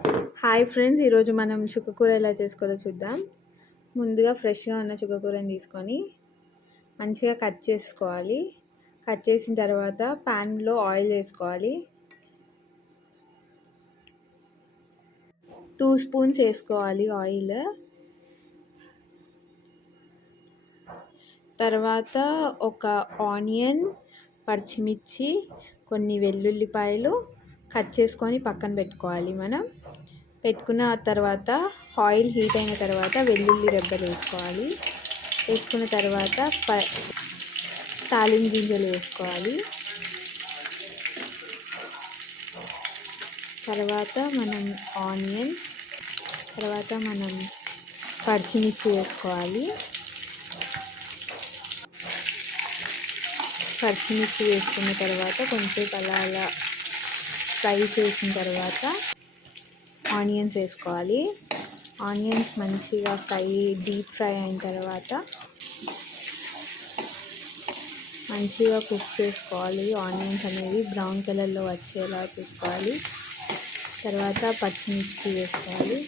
Hi friends, ఈరోజు మనం చుక్క కూర ఎలా చేసుకోవాలో చూద్దాం. ముందుగా ఫ్రెష్గా ఉన్న చుక్క కూరని తీసుకొని మంచిగా కట్ చేసుకోవాలి. కట్ చేసిన తర్వాత ప్యాన్లో ఆయిల్ వేసుకోవాలి. 2 స్పూన్స్ వేసుకోవాలి ఆయిల్. తర్వాత ఒక ఆనియన్, పచ్చిమిర్చి, కొన్ని వెల్లుల్లిపాయలు కట్ చేసుకొని పక్కన పెట్టుకోవాలి. మనం పెట్టుకున్న తర్వాత ఆయిల్ హీట్ అయిన తర్వాత వెల్లుల్లి రెబ్బలు వేసుకోవాలి. వేసుకున్న తర్వాత తాలింపు గింజలు వేసుకోవాలి. తర్వాత మనం ఆనియన్, తర్వాత మనం పచ్చిమిర్చి వేసుకోవాలి. పచ్చిమిర్చి వేసుకున్న తర్వాత కొంచెం అలా ఫ్రై చేసిన తర్వాత ఆనియన్స్ వేసుకోవాలి. ఆనియన్స్ మంచిగా డీప్ ఫ్రై అయిన తర్వాత మంచిగా కుక్ చేసుకోవాలి. ఆనియన్స్ అనేవి బ్రౌన్ కలర్లో వచ్చేలా చూసుకోవాలి. తర్వాత పచ్చిమిర్చి వేసుకోవాలి.